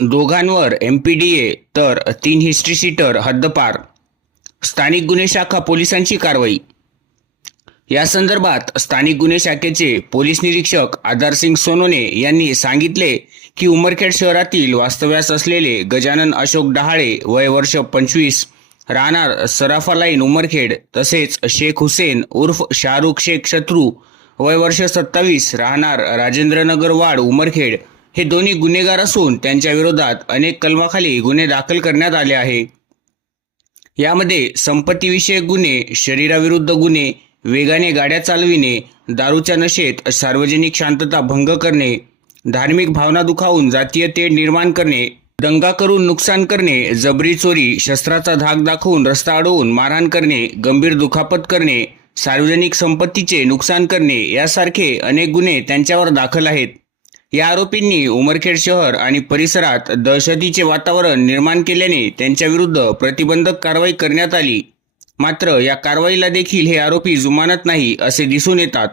दोघांवर M P D A तर तीन हिस्ट्री सीटर हद्दपार. स्थानिक गुन्हे शाखा पोलिसांची कारवाई. या संदर्भात स्थानिक गुन्हे शाखेचे पोलीस निरीक्षक आधारसिंग सोनोने यांनी सांगितले की उमरखेड शहरातील वास्तव्यास असलेले गजानन अशोक डहाळे वय वर्ष पंचवीस राहणार सराफा लाईन उमरखेड तसेच शेख हुसेन उर्फ शाहरुख शेख शत्रू वय वर्ष सत्तावीस राहणार राजेंद्रनगर वाड उमरखेड हे दोन्ही गुन्हेगार असून त्यांच्या विरोधात अनेक कलमाखाली गुन्हे दाखल करण्यात आले आहे. यामध्ये संपत्तीविषयक गुन्हे शरीराविरुद्ध गुन्हे वेगाने गाड्या चालविणे दारूच्या नशेत सार्वजनिक शांतता भंग करणे धार्मिक भावना दुखावून जातीय तेढ निर्माण करणे दंगा करून नुकसान करणे जबरी चोरी शस्त्राचा धाक दाखवून रस्ता अडवून मारहाण करणे गंभीर दुखापत करणे सार्वजनिक संपत्तीचे नुकसान करणे यासारखे अनेक गुन्हे त्यांच्यावर दाखल आहेत. या आरोपींनी उमरखेड शहर आणि परिसरात दहशतीचे वातावरण निर्माण केल्याने त्यांच्याविरुद्ध प्रतिबंधक कारवाई करण्यात आली. मात्र या कारवाईला देखील हे आरोपी जुमानत नाही असे दिसून येतात.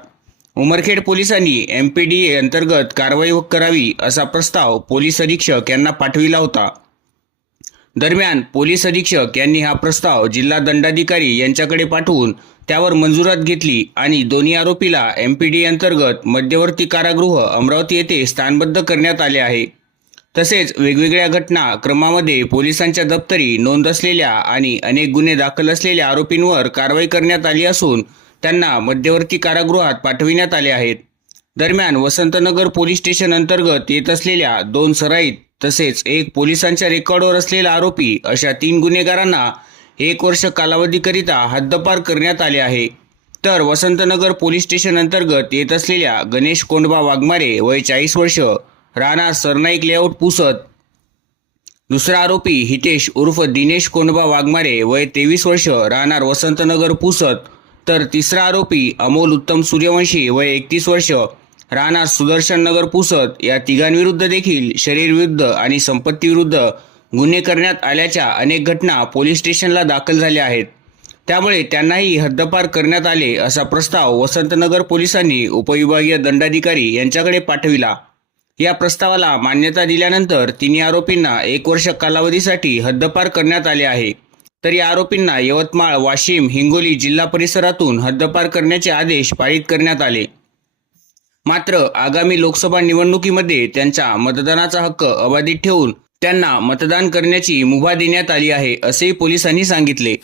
उमरखेड पोलिसांनी एम पी डी ए अंतर्गत कारवाई करावी असा प्रस्ताव पोलीस अधीक्षक यांना पाठविला होता. दरम्यान पोलीस अधीक्षक यांनी हा प्रस्ताव जिल्हा दंडाधिकारी यांच्याकडे पाठवून त्यावर मंजुरात घेतली आणि दोन्ही आरोपीला एम पी डी अंतर्गत मध्यवर्ती कारागृह अमरावती येथे स्थानबद्ध करण्यात आले आहे. तसेच वेगवेगळ्या घटना क्रमामध्ये पोलिसांच्या दप्तरी नोंद असलेल्या आणि अनेक गुन्हे दाखल असलेल्या आरोपींवर कारवाई करण्यात आली असून त्यांना मध्यवर्ती कारागृहात पाठविण्यात आले आहेत. दरम्यान वसंतनगर पोलीस स्टेशन अंतर्गत येत असलेल्या दोन सराईत तसेच एक पोलिसांच्या रेकॉर्डवर असलेला आरोपी अशा तीन गुन्हेगारांना एक वर्ष कालावधीकरिता हद्दपार करण्यात आले आहे. तर वसंतनगर पोलीस स्टेशन अंतर्गत येत असलेल्या गणेश कोंडबा वाघमारे वय चाळीस वर्ष राणा सरनाईक लेआउट पुसत. दुसरा आरोपी हितेश उर्फ दिनेश कोंडबा वाघमारे वय तेवीस वर्ष राहणार वसंतनगर पुसत. तर तिसरा आरोपी अमोल उत्तम सूर्यवंशी वय एकतीस वर्ष राहणार सुदर्शन नगर पुसत या तिघांविरुद्ध देखील शरीरविरुद्ध आणि संपत्तीविरुद्ध गुन्हे करण्यात आल्याच्या अनेक घटना पोलीस स्टेशनला दाखल झाल्या आहेत. त्यामुळे त्यांनाही हद्दपार करण्यात आले असा प्रस्ताव वसंतनगर पोलिसांनी उपविभागीय दंडाधिकारी यांच्याकडे पाठविला. या प्रस्तावाला मान्यता दिल्यानंतर तिन्ही आरोपींना एक वर्ष कालावधीसाठी हद्दपार करण्यात आले आहे. तर या आरोपींना यवतमाळ वाशिम हिंगोली जिल्हा परिसरातून हद्दपार करण्याचे आदेश पारित करण्यात आले. मात्र आगामी लोकसभा निवडणुकीमध्ये त्यांचा मतदानाचा हक्क अबाधित ठेवून त्यांना मतदान करण्याची मुभा देण्यात आली आहे असेही पोलिसांनी सांगितले.